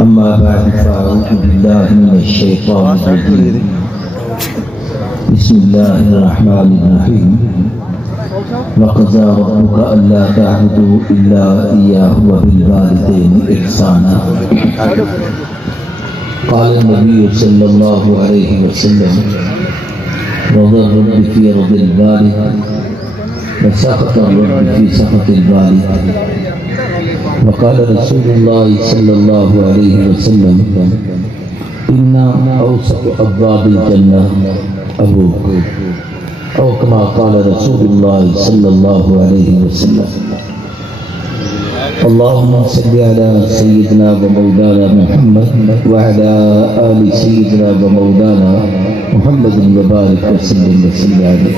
أما بعد فأعوذ بالله من الشيطان الرجيم بسم الله الرحمن الرحيم وقضى ربك ألا تعبدوا إلا إياه وبالوالدين إحسانا قال النبي صلى الله عليه وسلم رضى الرب في رضا الوالد وسخط الرب في سخط الوالد وقال رسول الله صلى الله عليه وسلم إن أوسط أبواب الجنة أبوك أو كما قال رسول الله صلى الله عليه وسلم اللهم صل على سيدنا ومولانا محمد وعلى آل سيدنا ومولانا محمد وبارك وسلم عليه.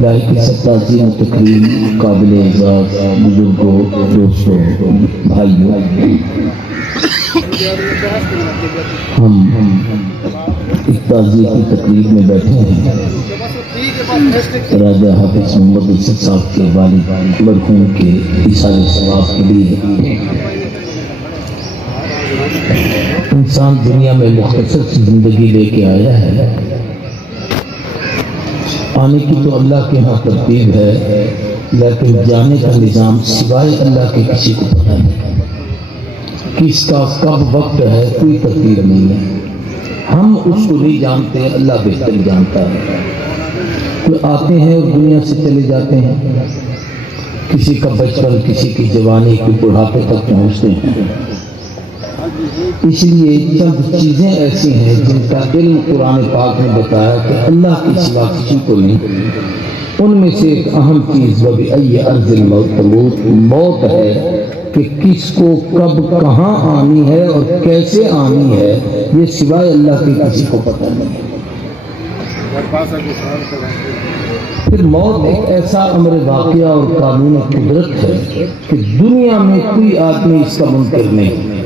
لائق تعظیم تکریم قابل اعزاز بزرگوں دوستوں بھائیوں، ہم ایک تعزیے کی تقریب میں بیٹھے ہیں راجہ حافظ محمد اسد صاحب کے والد مرحوم کے ایصال ثواب کے لیے. انسان دنیا میں مختصر سی زندگی لے کے آیا ہے، آنے کی تو اللہ کے ہاں ترتیب ہے، لیکن جانے کا نظام سوائے اللہ کے کسی کو پتہ نہیں. کس کا کب وقت ہے کوئی ترتیب نہیں ہے. ہم اس کو نہیں جانتے، اللہ بہتر جانتا ہے. کوئی آتے ہیں اور دنیا سے چلے جاتے ہیں، کسی کا بچپن، کسی کی جوانی، کوئی بڑھاپے تک پہنچتے ہیں. اس لیے چند چیزیں ایسی ہیں جن کا علم قرآن پاک نے بتایا کہ اللہ کے سوا کسی کو نہیں. ان میں سے ایک اہم چیز وَبِأَيِّ أَرْضٍ تَمُوتُ موت ہے کہ کس کو کب کہاں آنی ہے اور کیسے آنی ہے، یہ سوائے اللہ کے کسی کو پتہ نہیں. پھر موت ایک ایسا امر واقعہ اور قانون قدرت ہے کہ دنیا میں کوئی آدمی اس کا منکر نہیں.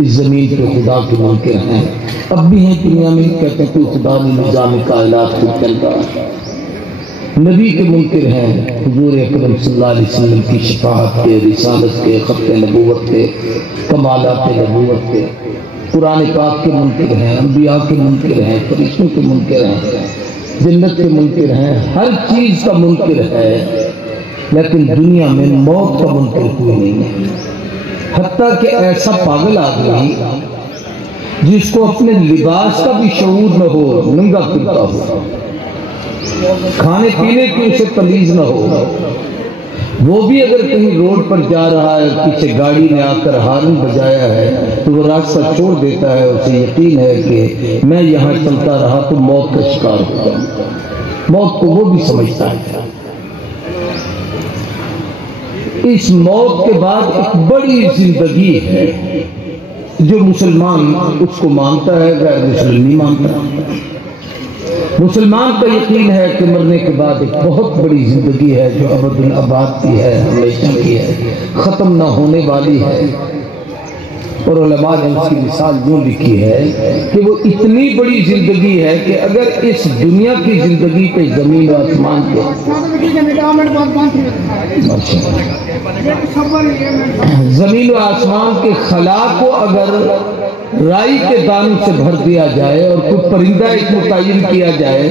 اس زمین پہ خدا کے منکر ہیں، اب بھی ہیں دنیا میں، کہتے ہیں کوئی خدا نہیں، نظام کائنات خود چل رہا ہے. نبی کے منکر ہیں، حضور اکرم صلی اللہ علیہ وسلم کی شفاعت کے، رسالت کے، ختم نبوت کے، کمالات نبوت کے. قرآن پاک کے منکر ہیں، انبیاء کے منکر ہیں، فرشتوں کے منکر ہیں، جنت کے منکر ہیں، ہر چیز کا منکر ہے. لیکن دنیا میں موت کا منکر کوئی نہیں ہے. حتیٰ کہ ایسا پاگل آدمی جس کو اپنے لباس کا بھی شعور نہ ہو، ننگا پھرتا ہو، کھانے پینے کی اسے تمیز نہ ہو، وہ بھی اگر کہیں روڈ پر جا رہا ہے، پیچھے گاڑی نے آ کر ہارن بجایا ہے تو وہ راستہ چھوڑ دیتا ہے. اسے یقین ہے کہ میں یہاں چلتا رہا تو موت کا شکار ہو جاؤں. موت کو وہ بھی سمجھتا ہے. اس موت کے بعد ایک بڑی زندگی ہے جو مسلمان اس کو مانتا ہے، غیر مسلم نہیں مانتا. مسلمان کا یقین ہے کہ مرنے کے بعد ایک بہت بڑی زندگی ہے جو ابد الآباد کی ہے، ہمیشہ کی ہے، ختم نہ ہونے والی ہے. اور علماء نے اس کی مثال یوں لکھی ہے کہ وہ اتنی بڑی زندگی ہے کہ اگر اس دنیا کی زندگی پہ زمین و آسمان کے زمین و آسمان کے خلا کو اگر رائی کے دانوں سے بھر دیا جائے اور کوئی پرندہ ایک متعین کیا جائے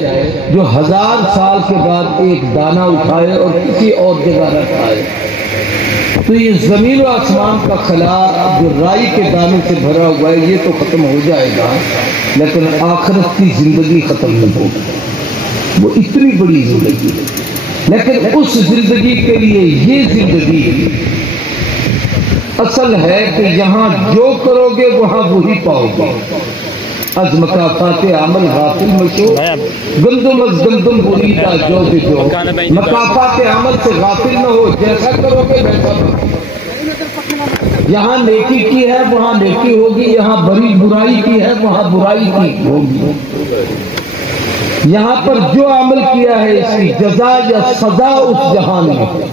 جو 1000 سال کے بعد ایک دانہ اٹھائے اور کسی اور جگہ رکھائے، تو یہ زمین و آسمان کا خلا جو رائی کے دانے سے بھرا ہوا ہے یہ تو ختم ہو جائے گا، لیکن آخرت کی زندگی ختم نہیں ہوگی. وہ اتنی بڑی زندگی ہے، لیکن اس زندگی کے لیے یہ زندگی اصل ہے کہ یہاں جو کرو گے وہاں وہی پاؤ گے. از مکافات عمل غافل مشو گندم از گندم بریدہ جو جو مکافات عمل سے غافل نہ ہو، جیسا کرو گے ویسا. یہاں نیکی کی ہے وہاں نیکی ہوگی، یہاں برائی کی ہے وہاں برائی کی ہوگی. یہاں پر جو عمل کیا ہے اس کی جزا یا سزا اس جہان میں.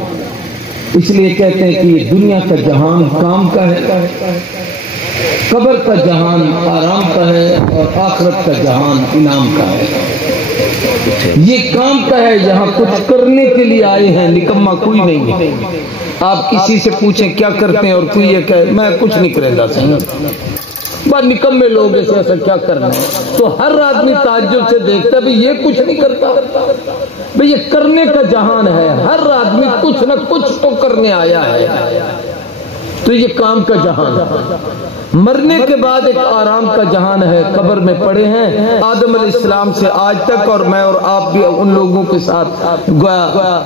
اس لیے کہتے ہیں کہ یہ دنیا کا جہان کام کا ہے، قبر کا جہان آرام کا ہے، اور آخرت کا جہان انعام کا ہے. یہ کام کا ہے، یہاں کچھ کرنے کے لیے آئے ہیں، نکما کوئی نہیں ہے. آپ کسی سے پوچھیں کیا کرتے ہیں اور کوئی یہ کہے میں کچھ نہیں کرے گا بس نکمے لوگ ایسا کیا کرنا ہے، تو ہر آدمی تعجب سے دیکھتا ہے بھئی یہ کچھ نہیں کرتا، بھئی یہ کرنے کا جہان ہے، ہر آدمی کچھ نہ کچھ تو کرنے آیا ہے، تو یہ کام کا جہان ہے۔ مرنے کے بعد ایک آرام کا جہان ہے، قبر میں پڑے ہیں آدم علیہ السلام سے آج تک، اور میں اور آپ بھی ان لوگوں کے ساتھ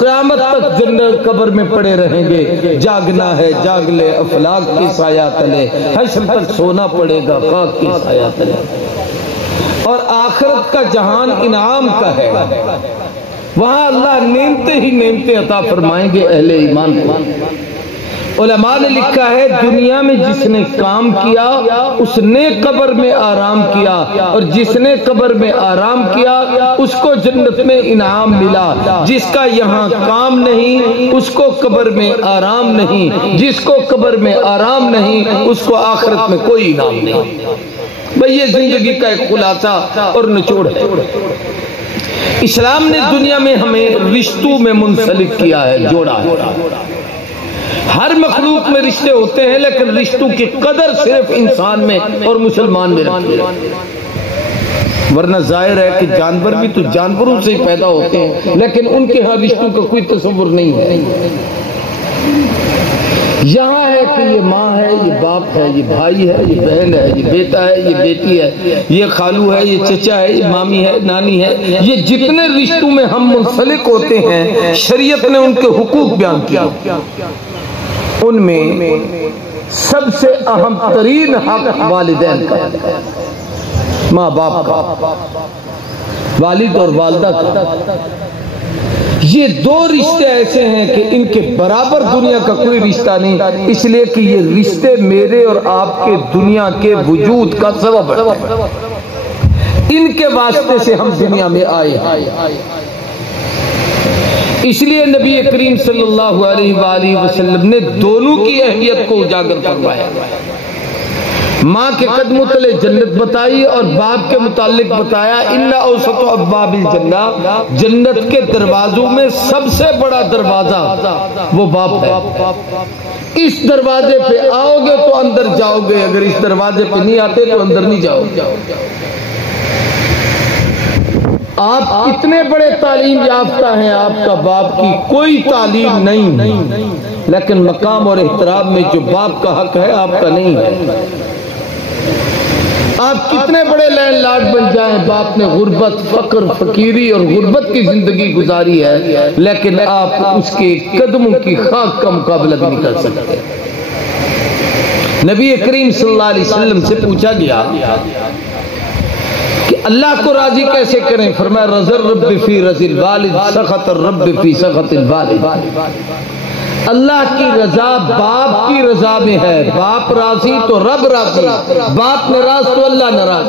قیامت تک جنت قبر میں پڑے رہیں گے۔ جاگنا ہے جاگ لے افلاک کی سایہ تلے، حشر تک سونا پڑے گا خاک کی سایہ تلے۔ اور آخرت کا جہان انعام کا ہے، وہاں اللہ نعمتیں ہی نعمتیں عطا فرمائیں گے اہل ایمان کو۔ علماء نے لکھا ہے دنیا میں جس نے کام کیا اس نے قبر میں آرام کیا، اور جس نے قبر میں آرام کیا اس کو جنت میں انعام ملا، جس کا یہاں کام نہیں اس کو قبر میں آرام نہیں، جس کو قبر میں آرام نہیں اس کو آخرت میں کوئی انعام نہیں۔ بھئی یہ زندگی کا ایک خلاصہ اور نچوڑ ہے۔ اسلام نے دنیا میں ہمیں رشتوں میں منسلک کیا ہے، جوڑا ہے۔ ہر مخلوق میں رشتے ہوتے ہیں لیکن رشتوں کی قدر صرف انسان میں اور مسلمان میں رکھی ہے، ورنہ ظاہر ہے کہ جانور بھی تو جانوروں سے ہی پیدا ہوتے ہیں لیکن ان کے ہاں رشتوں کا کوئی تصور نہیں ہے۔ یہاں ہے کہ یہ ماں ہے، یہ باپ ہے، یہ بھائی ہے، یہ بہن ہے، یہ بیٹا ہے، یہ بیٹی ہے، یہ خالو ہے، یہ چچا ہے، یہ مامی ہے، نانی ہے، یہ جتنے رشتوں میں ہم منسلک ہوتے ہیں شریعت نے ان کے حقوق بیان کیا۔ ان میں سب سے اہم ترین حق والدین کا، ماں باپ کا، والد اور والدہ کا۔ یہ دو رشتے ایسے ہیں کہ ان کے برابر دنیا کا کوئی رشتہ نہیں، اس لیے کہ یہ رشتے میرے اور آپ کے دنیا کے وجود کا سبب ہے، ان کے واسطے سے ہم دنیا میں آئے ہیں۔ اس لیے نبی کریم صلی اللہ علیہ وآلہ وسلم نے دونوں کی اہمیت کو اجاگر فرمایا، ماں کے قدموں تلے جنت بتائی اور باپ کے متعلق بتایا ان اوسط ابواب الجنہ، جنت کے دروازوں میں سب سے بڑا دروازہ وہ باپ ہے۔ اس دروازے پہ آؤ گے تو اندر جاؤ گے، اگر اس دروازے پہ نہیں آتے تو اندر نہیں جاؤ گے۔ آپ اتنے بڑے تعلیم یافتہ ہیں، آپ کا باپ کی کوئی تعلیم نہیں، لیکن مقام اور احترام میں جو باپ کا حق ہے آپ کا نہیں ہے۔ آپ کتنے بڑے لینڈ لارڈ بن جائیں، باپ نے غربت، فقر، فقیری اور غربت کی زندگی گزاری ہے، لیکن آپ اس کے قدموں کی خاک کا مقابلہ بھی نہیں کر سکتے۔ نبی کریم صلی اللہ علیہ وسلم سے پوچھا گیا کہ اللہ کو راضی کیسے کریں؟ فرمایا رضا الرب فی رضی الوالد، سخط الرب فی سخط الوالد۔ اللہ کی رضا باپ کی رضا میں ہے، باپ راضی تو رب راضی، باپ ناراض تو اللہ ناراض۔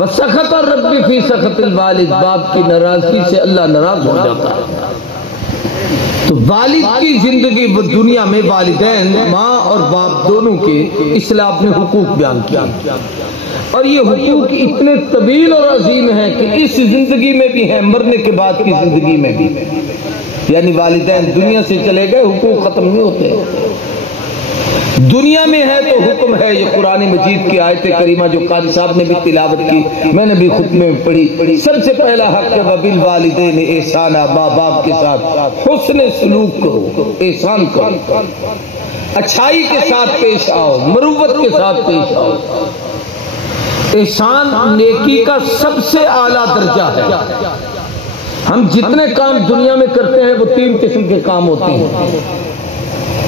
وسخط الرب فی سخط الوالد، باپ کی ناراضگی سے اللہ ناراض ہو جاتا ہے۔ تو والد کی زندگی دنیا میں والدین، ماں اور باپ دونوں کے اسلام نے حقوق بیان کیا، اور یہ حقوق اتنے طویل اور عظیم ہیں کہ اس زندگی میں بھی ہیں، مرنے کے بعد کی زندگی میں بھی، یعنی والدین دنیا سے چلے گئے حقوق ختم نہیں ہوتے، دنیا میں ہے تو حکم ہے۔ یہ قرآن مجید کی آیت کریمہ جو قاری صاحب نے بھی تلاوت کی، میں نے بھی خطبے میں پڑھی، سب سے پہلا حق ہے وبالوالدین احسانا، ماں باپ کے ساتھ حسن سلوک کرو، احسان کرو، اچھائی کے ساتھ پیش آؤ، مروت کے ساتھ پیش آؤ۔ احسان نیکی کا سب سے اعلیٰ درجہ ہے۔ ہم جتنے کام دنیا میں کرتے ہیں وہ تین قسم کے کام ہوتے ہیں،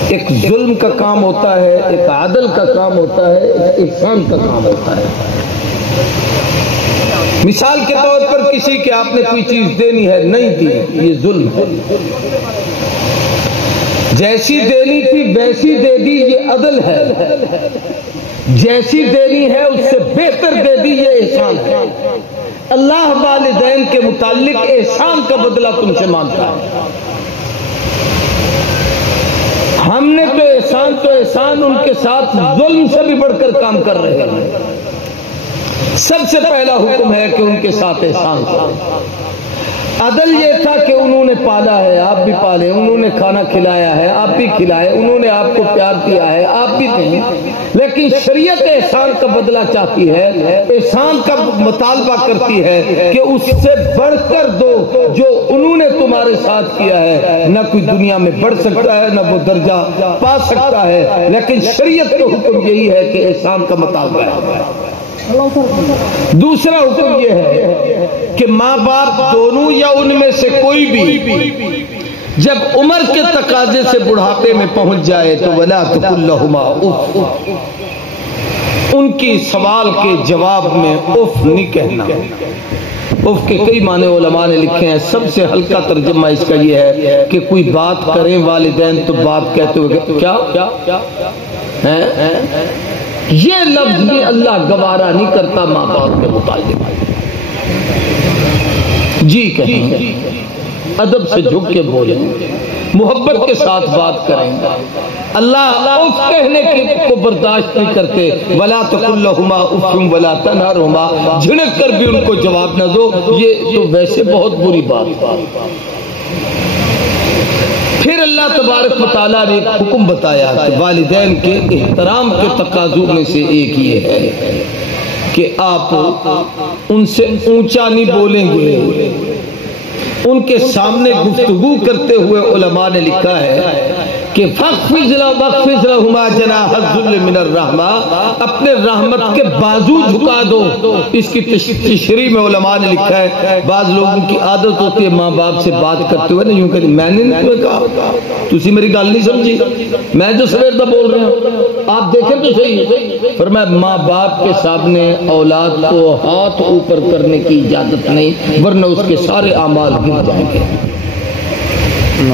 ایک ظلم کا کام ہوتا ہے، ایک عدل کا کام ہوتا ہے، ایک احسان کا کام ہوتا ہے۔ مثال کے طور پر کسی کے آپ نے کوئی چیز دینی ہے، نہیں دی، یہ ظلم ہے۔ جیسی دینی تھی ویسی دے دی، یہ عدل ہے۔ جیسی دینی ہے اس سے بہتر دے دی، یہ احسان ہے۔ اللہ والدین کے متعلق احسان کا بدلہ تم سے مانگتا ہے۔ ہم نے تو احسان ان کے ساتھ ظلم سے بھی بڑھ کر کام کر رہے ہیں۔ سب سے پہلا حکم ہے کہ ان کے ساتھ احسان کرو۔ عدل یہ تھا کہ انہوں نے پالا ہے، آپ بھی پالے، انہوں نے کھانا کھلایا ہے، آپ بھی کھلائے، انہوں نے آپ کو پیار کیا ہے، آپ بھی دیں۔ لیکن شریعت احسان کا بدلہ چاہتی ہے، احسان کا مطالبہ کرتی ہے کہ اس سے بڑھ کر دو جو انہوں نے تمہارے ساتھ کیا ہے۔ نہ کوئی دنیا میں بڑھ سکتا ہے، نہ وہ درجہ پا سکتا ہے، لیکن شریعت کا حکم یہی ہے کہ احسان کا مطالبہ ہے۔ دوسرا حکم یہ ہے کہ ماں باپ دونوں یا ان میں سے کوئی بھی جب عمر کے تقاضے سے بڑھاپے میں پہنچ جائے تو ولا تقل لہما اف، ان کی سوال کے جواب میں اف نہیں کہنا۔ اف کے کئی معنی علماء نے لکھے ہیں، سب سے ہلکا ترجمہ اس کا یہ ہے کہ کوئی بات کریں والدین تو باپ کہتے ہوئے کیا یہ لفظ بھی اللہ گوارا نہیں کرتا ماں باپ کے متعلق۔ جی کہیں، ادب سے جھک کے بولیں، محبت کے ساتھ بات کریں۔ اللہ اف کہنے کو برداشت نہیں کرتے۔ ولا تقل لهما اف ولا تنهرهما، جھڑک کر بھی ان کو جواب نہ دو، یہ تو ویسے بہت بری بات۔ پھر اللہ تبارک و تعالیٰ نے ایک حکم بتایا کہ والدین کے احترام کے تقاضوں میں سے ایک یہ ہے کہ آپ ان سے اونچا نہیں بولیں گے۔ ان کے سامنے گفتگو کرتے ہوئے علماء نے لکھا ہے کہ فَخْفِضْ لَهُمَا جَنَاحَ الذُّلِّ مِنَ الرَّحْمَةِ، اپنے رحمت کے بازو جھکا دو۔ اس کی تشریح میں علماء نے لکھا ہے بعض لوگوں کی عادت ہوتی ہے ماں باپ سے بات کرتے ہوئے یوں کہ میں نے تمہیں کہا، تسی میری گل نہیں سمجھی، میں جو سویر دا بول رہا ہوں آپ دیکھیں تو صحیح۔ فرمایا ماں باپ کے سامنے اولاد کو ہاتھ اوپر کرنے کی اجازت نہیں، ورنہ اس کے سارے اعمال گر جائیں گے۔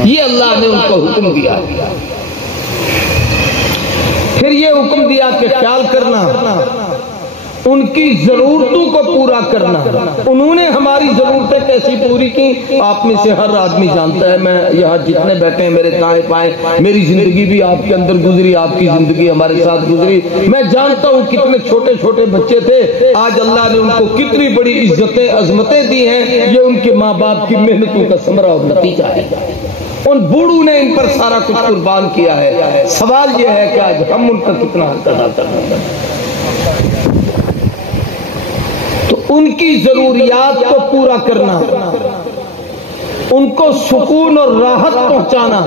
یہ اللہ نے ان کو حکم دیا۔ پھر یہ حکم دیا کہ خیال کرنا، ان کی ضرورتوں کو پورا کرنا۔ انہوں نے ہماری ضرورتیں کیسی پوری کی؟ آپ میں سے ہر آدمی جانتا ہے، میں یہاں جتنے بیٹھے ہیں میرے دائیں بائیں، میری زندگی بھی آپ کے اندر گزری، آپ کی زندگی ہمارے ساتھ گزری۔ میں جانتا ہوں کتنے چھوٹے چھوٹے بچے تھے، آج اللہ نے ان کو کتنی بڑی عزتیں عظمتیں دی ہیں۔ یہ ان کے ماں باپ کی محنتوں کا ثمرہ اور نتیجہ ہے۔ ان بوڑھوں نے ان پر سارا کچھ قربان کیا ہے۔ سوال یہ ہے کہ آج ہم ان کا کتنا حق ادا کرنا ہے۔ تو ان کی ضروریات کو پورا کرنا، ان کو سکون اور راحت پہنچانا،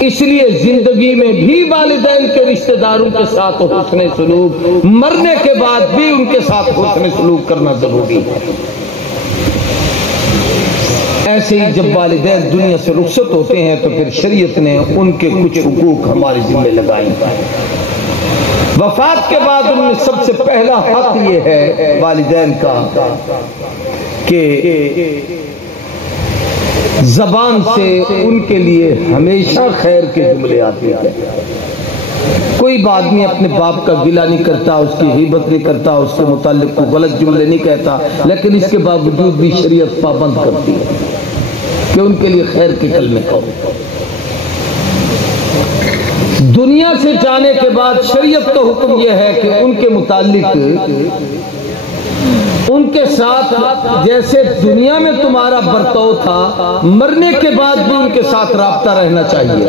اس لیے زندگی میں بھی والدین کے رشتہ داروں کے ساتھ حسن سلوک، مرنے کے بعد بھی ان کے ساتھ حسن سلوک کرنا ضروری ہے۔ ایسے ہی جب والدین دنیا سے رخصت ہوتے ہیں تو پھر شریعت نے ان کے کچھ حقوق ہمارے ذمہ لگائے۔ وفات کے بعد ان میں سب سے پہلا حق یہ ہے والدین کا کہ زبان سے ان کے لیے ہمیشہ خیر کے جملے آتے ہیں۔ کوئی آدمی اپنے باپ کا گلہ نہیں کرتا، اس کی غیبت نہیں کرتا، اس کے متعلق کوئی غلط جملے نہیں کہتا، لیکن اس کے باوجود بھی شریعت پابند کرتی ہے کہ ان کے لیے خیر کے کلمے کہو۔ دنیا سے جانے کے بعد شریعت کا حکم یہ ہے کہ ان کے متعلق ان کے ساتھ جیسے دنیا میں تمہارا برتاؤ تھا، مرنے کے بعد بھی ان کے ساتھ رابطہ رہنا چاہیے۔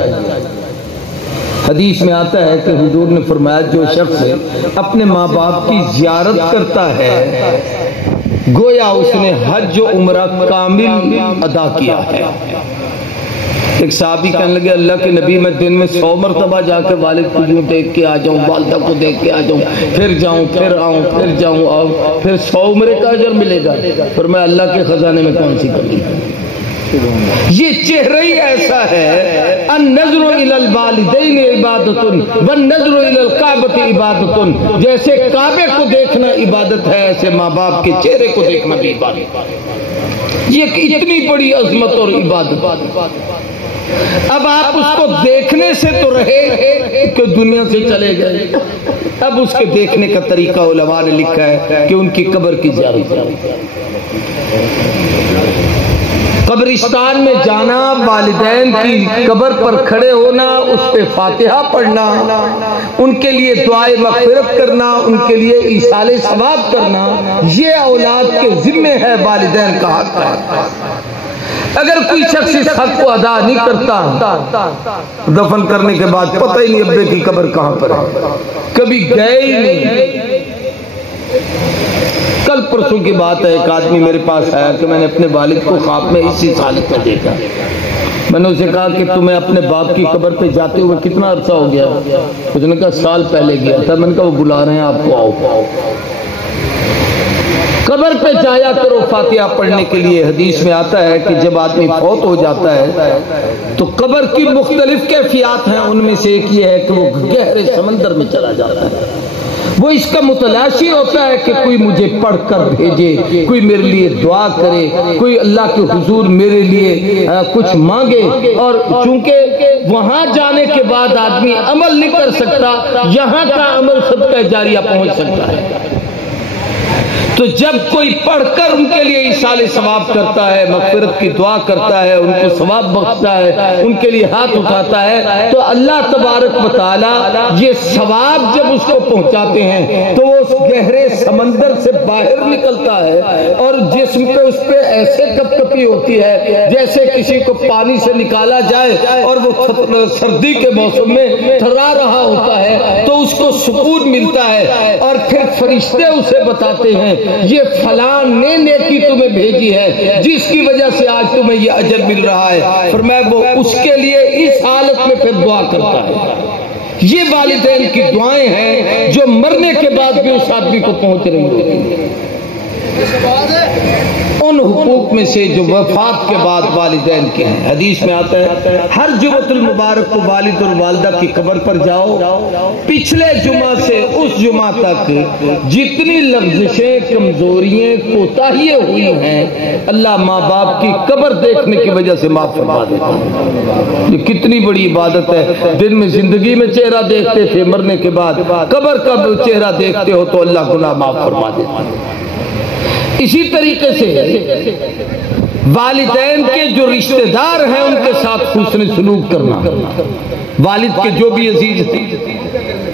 حدیث میں آتا ہے کہ حضور نے فرمایا جو شخص اپنے ماں باپ کی زیارت کرتا ہے گویا اس نے حج و عمرہ کامل ادا کیا ہے۔ ایک صحابی کہنے لگے اللہ کے نبی میں دن میں 100 مرتبہ جا کے والد کو یوں دیکھ کے آ جاؤں، والدہ کو دیکھ کے آ جاؤں، پھر جاؤں، پھر آؤں، پھر جاؤں، آؤں، پھر 100 عمرے کا اجر ملے گا؟ فرمایا اللہ کے خزانے میں کون سی کمی ہے؟ یہ چہرہ ہی ایسا ہے، النظر الی الوالدین عبادت والنظر الی الکعبۃ عبادت، جیسے کعبے کو دیکھنا عبادت ہے ایسے ماں باپ کے چہرے کو دیکھنا بھی عبادت ہے۔ یہ اتنی بڑی عظمت اور عبادت۔ اب آپ اس کو دیکھنے سے تو رہے کہ دنیا سے چلے گئے، اب اس کے دیکھنے کا طریقہ علماء نے لکھا ہے کہ ان کی قبر کی زیارت۔ قبرستان میں جانا، والدین کی قبر پر کھڑے ہونا، اس پہ فاتحہ پڑھنا، ان کے لیے دعائے مغفرت کرنا، ان کے لیے ایصال ثواب کرنا، یہ اولاد کے ذمے ہے، والدین کا حق ہے۔ اگر کوئی شخص اس حق کو ادا نہیں کرتا، دفن کرنے کے بعد پتہ ہی نہیں ابے کی قبر کہاں پر ہے، کبھی گئے ہی نہیں۔ کل پرسوں کی بات ہے، ایک آدمی میرے پاس آیا کہ میں نے اپنے والد کو خواب میں اسی حالت میں دیکھا۔ میں نے اسے کہا کہ تمہیں اپنے باپ کی قبر پہ جاتے ہوئے کتنا عرصہ ہو گیا؟ اس نے کہا سال پہلے گیا تھا۔ میں نے کہا وہ بلا رہے ہیں آپ کو، آؤ قبر پہ جایا کرو فاتحہ پڑھنے کے لیے۔ حدیث میں آتا ہے کہ جب آدمی فوت ہو جاتا ہے تو قبر کی مختلف کیفیات ہیں، ان میں سے ایک یہ ہے کہ وہ گہرے سمندر میں چلا جاتا ہے۔ وہ اس کا متلاشی ہوتا ہے کہ کوئی مجھے پڑھ کر بھیجے، کوئی میرے لیے دعا کرے، کوئی اللہ کے حضور میرے لیے کچھ مانگے۔ اور چونکہ وہاں جانے کے بعد آدمی عمل نہیں کر سکتا، یہاں کا عمل صدقہ جاریہ پہنچ سکتا ہے۔ تو جب کوئی پڑھ کر ان کے لیے ایصال ثواب کرتا ہے، مغفرت کی دعا کرتا ہے، ان کو ثواب بخشتا ہے، ان کے لیے ہاتھ اٹھاتا ہے، تو اللہ تبارک و تعالی یہ ثواب جب اس کو پہنچاتے ہیں تو وہ اس گہرے سمندر سے باہر نکلتا ہے اور جسم پہ اس پہ ایسے کپ کپی ہوتی ہے جیسے کسی کو پانی سے نکالا جائے اور وہ سردی کے موسم میں تھرا رہا ہوتا ہے، تو اس کو سکون ملتا ہے۔ اور پھر فرشتے اسے بتاتے ہیں یہ فلاں نے نیکی تمہیں بھیجی ہے جس کی وجہ سے آج تمہیں یہ اجر مل رہا ہے۔ فرمایا وہ اس کے لیے اس حالت میں پھر دعا کرتا ہے۔ یہ والدین کی دعائیں ہیں جو مرنے کے بعد بھی اس آدمی کو پہنچ رہی ہوتی ہیں۔ ان حقوق میں سے جو وفات کے بعد والدین کے ہیں، حدیث میں آتا ہے ہر جمعۃ المبارک کو والد اور والدہ کی قبر پر جاؤ، پچھلے جمعہ سے اس جمعہ تک جتنی لغزشیں، کمزوریاں، کوتاہیاں ہوئی ہیں اللہ ماں باپ کی قبر دیکھنے کی وجہ سے معاف فرما دیتا ہے۔ یہ کتنی بڑی عبادت ہے۔ دن میں زندگی میں چہرہ دیکھتے تھے، مرنے کے بعد قبر کا چہرہ دیکھتے ہو تو اللہ گناہ معاف فرما دیتا ہے۔ اسی طریقے سے والدین کے جو رشتہ دار ہیں ان کے ساتھ حسن سلوک کرنا۔ والد کے جو بھی عزیز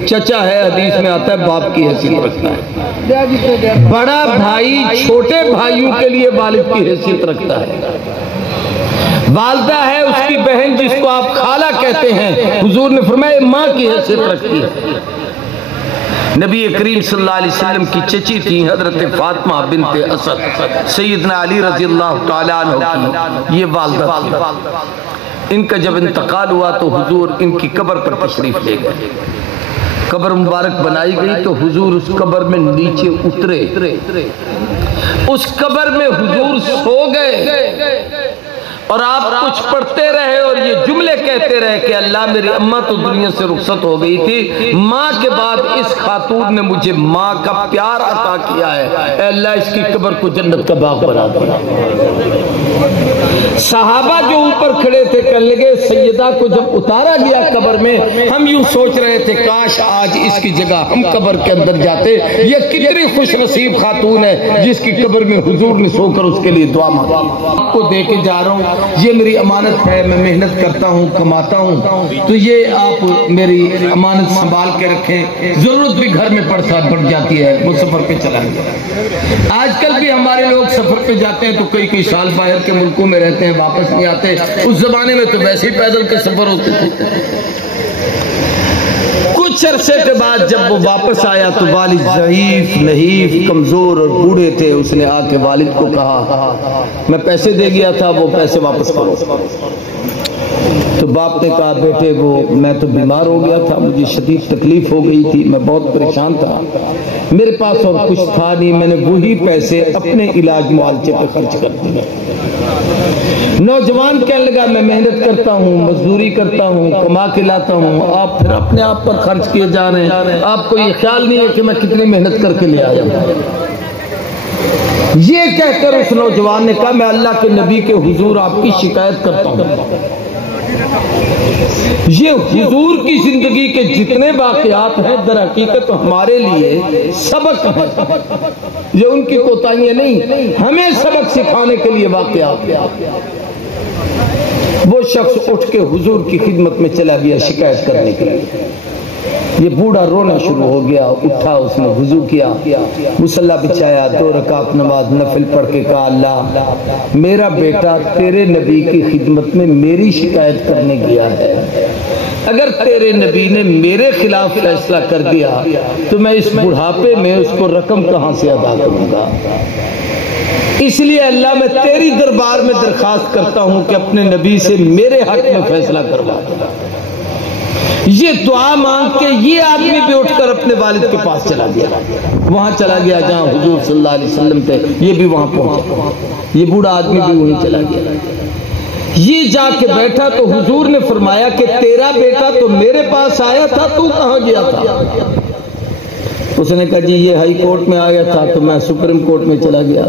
چچا ہے، حدیث میں آتا ہے باپ کی حیثیت رکھتا ہے۔ بڑا بھائی چھوٹے بھائیوں کے لیے والد کی حیثیت رکھتا ہے۔ والدہ ہے اس کی بہن جس کو آپ خالہ کہتے ہیں، حضور نے فرمایا ماں کی حیثیت رکھتی ہے۔ نبی کریم صلی اللہ علیہ وسلم کی چچی تھی حضرت فاطمہ بنت اسد، سیدنا علی رضی اللہ تعالیٰ عنہ کی یہ والدہ تھی۔ ان کا جب انتقال ہوا تو حضور ان کی قبر پر تشریف لے گئے۔ قبر مبارک بنائی گئی تو حضور اس قبر میں نیچے اترے، اس قبر میں حضور سو گئے اور آپ کچھ پڑھتے رہے اور یہ جملے کہتے رہے کہ اللہ میری اماں تو دنیا سے رخصت ہو گئی تھی، ماں کے بعد اس خاتون نے مجھے ماں کا پیار عطا کیا ہے، اے اللہ اس کی قبر کو جنت کا باغ بنا دیا۔ صحابہ جو اوپر کھڑے تھے کہنے لگے سیدہ کو جب اتارا گیا قبر میں ہم یوں سوچ رہے تھے کاش آج اس کی جگہ ہم قبر کے اندر جاتے، یہ کتنی خوش نصیب خاتون ہے جس کی قبر میں حضور نے سو کر اس کے لیے دعا مانگی۔ آپ کو دے کے جا رہا ہوں، یہ میری امانت ہے، میں محنت کرتا ہوں، کماتا ہوں، تو یہ آپ میری امانت سنبھال کے رکھیں، ضرورت بھی گھر میں پڑ جاتی ہے، وہ سفر پہ چلا گیا۔ آج کل بھی ہمارے لوگ سفر پہ جاتے ہیں تو کئی سال باہر کے ملکوں میں رہتے ہیں، واپس نہیں آتے۔ اس زمانے میں تو ویسے ہی پیدل کے سفر ہوتے تھے۔ کچھ عرصے کے بعد جب وہ واپس آیا تو والد ضعیف، نحیف، کمزور اور بوڑھے تھے۔ اس نے آ کے والد کو کہا میں پیسے دے گیا تھا، وہ پیسے واپس کرو۔ تو باپ نے کہا بیٹے وہ میں تو بیمار ہو گیا تھا، مجھے شدید تکلیف ہو گئی تھی، میں بہت پریشان تھا، میرے پاس اور کچھ تھا نہیں، میں نے وہی پیسے اپنے علاج معالجے پہ خرچ کر دیے۔ نوجوان کہنے لگا میں محنت کرتا ہوں، مزدوری کرتا ہوں، کما کے لاتا ہوں، آپ پھر اپنے آپ پر خرچ کیے جا رہے ہیں، آپ کو یہ خیال نہیں ہے کہ میں کتنی محنت کر کے لے آیا ہوں۔ یہ کہہ کر اس نوجوان نے کہا میں اللہ کے نبی کے حضور آپ کی شکایت کرتا ہوں۔ یہ حضور کی زندگی کے جتنے واقعات ہیں در حقیقت ہمارے لیے سبق ہیں، یہ ان کی کوتاہیاں نہیں، ہمیں سبق سکھانے کے لیے واقعات ہیں۔ وہ شخص اٹھ کے حضور کی خدمت میں چلا گیا شکایت کرنے کے لیے. یہ بوڑھا رونا شروع ہو گیا. اٹھا, اس نے وضو کیا, مصلی بچھایا, 2 رکعت نماز نفل پڑھ کے کہا, اللہ میرا بیٹا تیرے نبی کی خدمت میں میری شکایت کرنے گیا ہے, اگر تیرے نبی نے میرے خلاف فیصلہ کر دیا تو میں اس بڑھاپے میں اس کو رقم کہاں سے ادا کروں گا. اس لیے اللہ میں تیری دربار میں درخواست کرتا ہوں کہ اپنے نبی سے میرے حق میں فیصلہ کروا دے. یہ دعا مانگ کے یہ آدمی بھی اٹھ کر اپنے والد کے پاس چلا گیا. وہاں چلا گیا جہاں حضور صلی اللہ علیہ وسلم تھے, یہ بھی وہاں پہنچا. یہ بوڑھا آدمی بھی وہیں چلا گیا. یہ جا کے بیٹھا تو حضور نے فرمایا کہ تیرا بیٹا تو میرے پاس آیا تھا, تو کہاں گیا تھا؟ اس نے کہا جی یہ ہائی کورٹ میں آیا تھا تو میں سپریم کورٹ میں چلا گیا,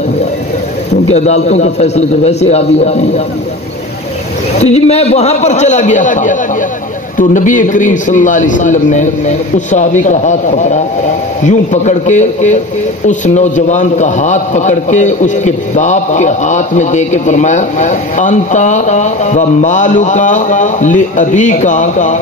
کیونکہ عدالتوں کے فیصلے تو ویسے آ بھی آتے ہیں, تو جی میں وہاں پر چلا گیا تھا. تو نبی کریم صلی اللہ علیہ وسلم نے اس صحابی کا ہاتھ پکڑا, یوں پکڑ کے اس نوجوان کا ہاتھ پکڑ کے اس کے باپ کے ہاتھ میں دے کے فرمایا, انتا و مالکا لابیکا,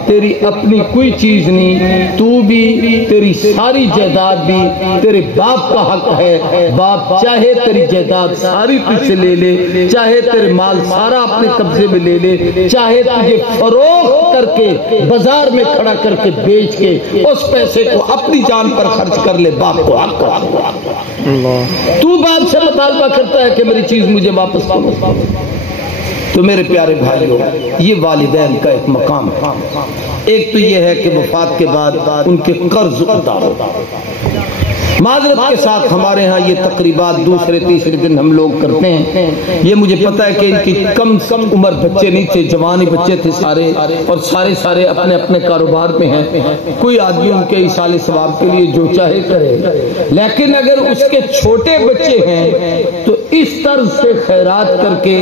تیری اپنی کوئی چیز نہیں, تو بھی تیری ساری جائیداد بھی تیرے باپ کا حق ہے. باپ چاہے تیری جائیداد ساری تجھ سے لے لے, چاہے تیرے مال سارا اپنے قبضے میں لے لے, چاہے تجھے فروخت کر کے بازار میں کھڑا کر کے بیچ کے اس پیسے کو اپنی جان پر خرچ کر لے, باپ کو حق کرا. تو باپ سے مطالبہ کرتا ہے کہ میری چیز مجھے واپس کرو. تو میرے پیارے بھائیوں, یہ والدین کا ایک مقام ہے. ایک تو یہ ہے کہ وفات کے بعد ان کے قرض اتارو. معذرت کے ساتھ ہمارے ہاں یہ تقریبات دوسرے تیسرے دن ہم لوگ کرتے ہیں. یہ مجھے پتا ہے کہ ان کی کم عمر بچے نہیں تھے, جوانی بچے تھے سارے, اور سارے اپنے اپنے کاروبار میں ہیں. کوئی آدمی ان کے ایصال ثواب کے لیے جو چاہے کرے, لیکن اگر اس کے چھوٹے بچے ہیں تو اس طرز سے خیرات کر کے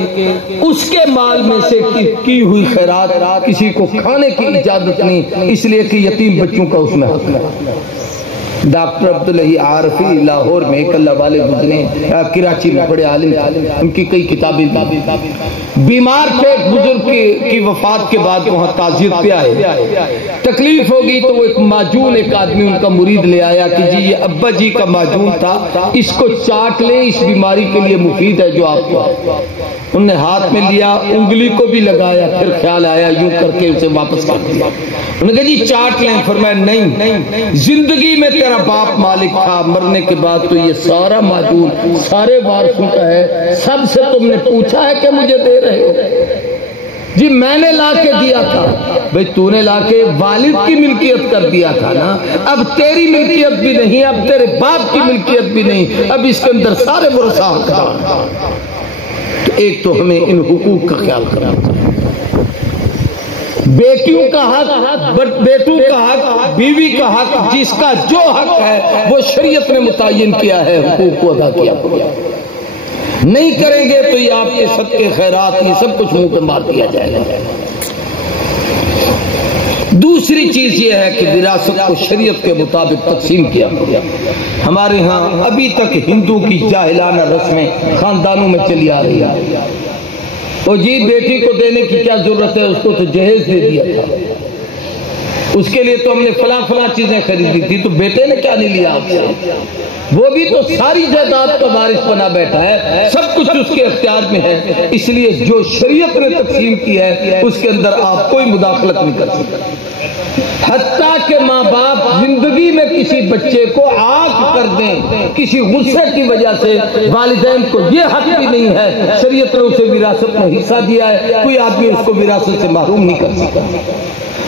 اس کے مال میں سے کی ہوئی خیرات کسی کو کھانے کی اجازت نہیں, اس لیے کہ یتیم بچوں کا اس میں حق ہے. ڈاکٹر عبداللہ عارفی لاہور میں ایک اللہ والے گزرے, کراچی میں بڑے عالم, ان کی کئی کتابیں. بیمار تھے, ایک بزرگ کی وفات کے بعد وہاں تعزیت پہ آئے, تکلیف ہوگی تو وہ ایک معجون ایک آدمی ان کا مرید لے آیا کہ جی یہ ابا جی کا معجون تھا, اس کو چاٹ لیں, اس بیماری کے لیے مفید ہے جو آپ کو. انہوں نے ہاتھ میں لیا, انگلی کو بھی لگایا, پھر خیال آیا یوں کر کے اسے واپس کر دیا. انہوں نے کہا جی چاٹ لیں. فرمایا نہیں, زندگی میں تیرا باپ مالک تھا, مرنے کے بعد تو یہ سارا معجون سارے وارثوں کا ہے, سب سے تم نے پوچھا ہے کہ مجھے دے رہے ہو؟ جی میں نے لا کے دیا تھا. بھئی تو نے لا کے والد کی ملکیت کر دیا تھا نا, اب تیری ملکیت بھی نہیں, اب تیرے باپ کی ملکیت بھی نہیں, اب اس کے اندر سارے ورثہ حقدار. تو ایک تو ہمیں ان حقوق کا خیال کرنا چاہیے. بیٹیوں کا حق, بیٹوں کا حق, بیوی کا حق, جس کا جو حق ہے وہ شریعت نے متعین کیا ہے, حقوق کو ادا کیا. نہیں کریں گے تو یہ آپ کے صدقے خیرات یہ سب کچھ منہ پہ مار دیا جائے گا. دوسری چیز یہ ہے کہ وراثت کو شریعت کے مطابق تقسیم کیا. ہمارے ہاں ابھی تک ہندو کی جاہلانہ رسمیں خاندانوں میں چلی آ رہی ہے. اور جی بیٹی کو دینے کی کیا ضرورت ہے, اس کو تو جہیز دے دیا تھا, اس کے لیے تو ہم نے فلاں چیزیں خریدی تھی, تو بیٹے نے کیا نہیں لیا آپ سے؟ وہ بھی تو ساری جائیداد کا وارث بنا بیٹھا ہے, سب کچھ اس کے اختیار میں ہے. اس لیے جو شریعت نے تقسیم کی ہے اس کے اندر آپ کوئی مداخلت نہیں کر سکتے. حتیٰ کہ ماں باپ زندگی میں کسی بچے کو عاق کر دیں کسی غصے کی وجہ سے, والدین کو یہ حق بھی نہیں ہے, شریعت نے اسے وراثت میں حصہ دیا ہے, کوئی آدمی اس کو وراثت سے محروم نہیں کر سکتا.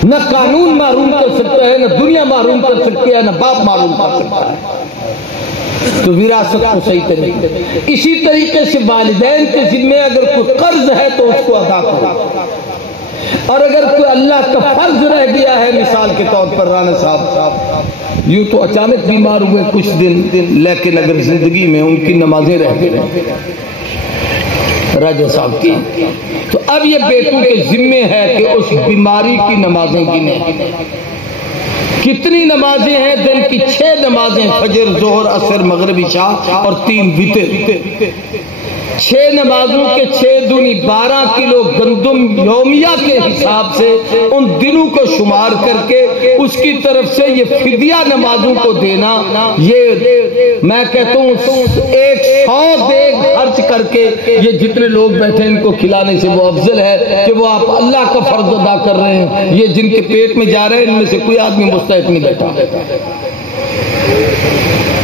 نہ قانون محروم کر سکتا ہے, نہ دنیا محروم کر سکتی ہے, نہ باپ محروم کر سکتا ہے. تو وراثت کو صحیح طریقے. اسی طریقے سے والدین کے ذمے اگر کوئی قرض ہے تو اس کو ادا کرو, اور اگر کوئی اللہ کا فرض رہ گیا ہے, مثال کے طور پر رانا صاحب یوں تو اچانک بیمار ہوئے کچھ دن, لیکن اگر زندگی میں ان کی نمازیں رہ گئی راجہ صاحب کی, تو اب یہ بیٹوں کے ذمے ہے کہ اس بیماری کی نمازیں گنیں. کتنی نمازیں ہیں؟ دن کی 6 نمازیں, فجر, ظہر, عصر, مغرب, عشاء اور 3 وتر. 6 نمازوں کے 6 دونی 12 کلو گندم یومیہ کے حساب سے ان دنوں کو شمار کر کے اس کی طرف سے یہ فدیہ نمازوں کو دینا، یہ میں کہتا ہوں 100 دیگ خرچ کر کے یہ جتنے لوگ بیٹھے ان کو کھلانے سے وہ افضل ہے کہ وہ آپ اللہ کا فرض ادا کر رہے ہیں۔ یہ جن کے پیٹ میں جا رہے ہیں ان میں سے کوئی آدمی مستحق نہیں بیٹھا،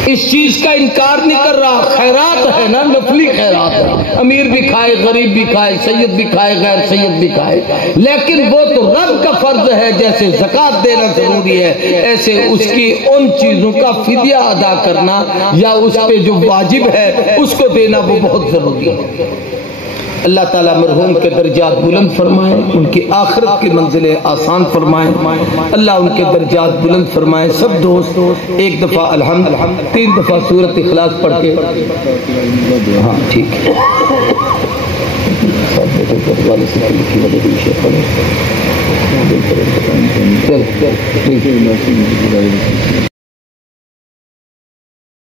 اس چیز کا انکار نہیں کر رہا۔ خیرات ہے نا، نفلی خیرات ہے، امیر بھی کھائے، غریب بھی کھائے، سید بھی کھائے، غیر سید بھی کھائے، لیکن وہ تو رب کا فرض ہے۔ جیسے زکوٰۃ دینا ضروری ہے، ایسے اس کی ان چیزوں کا فدیہ ادا کرنا یا اس پہ جو واجب ہے اس کو دینا وہ بہت ضروری ہے۔ اللہ تعالیٰ مرحوم کے درجات بلند فرمائے، ان کی آخرت کی منزلیں آسان فرمائے، اللہ ان کے درجات بلند فرمائے۔ سب دوست ایک دفعہ الحمد 3 دفعہ سورۃ اخلاص پڑھ کے، ہاں ٹھیک ہے۔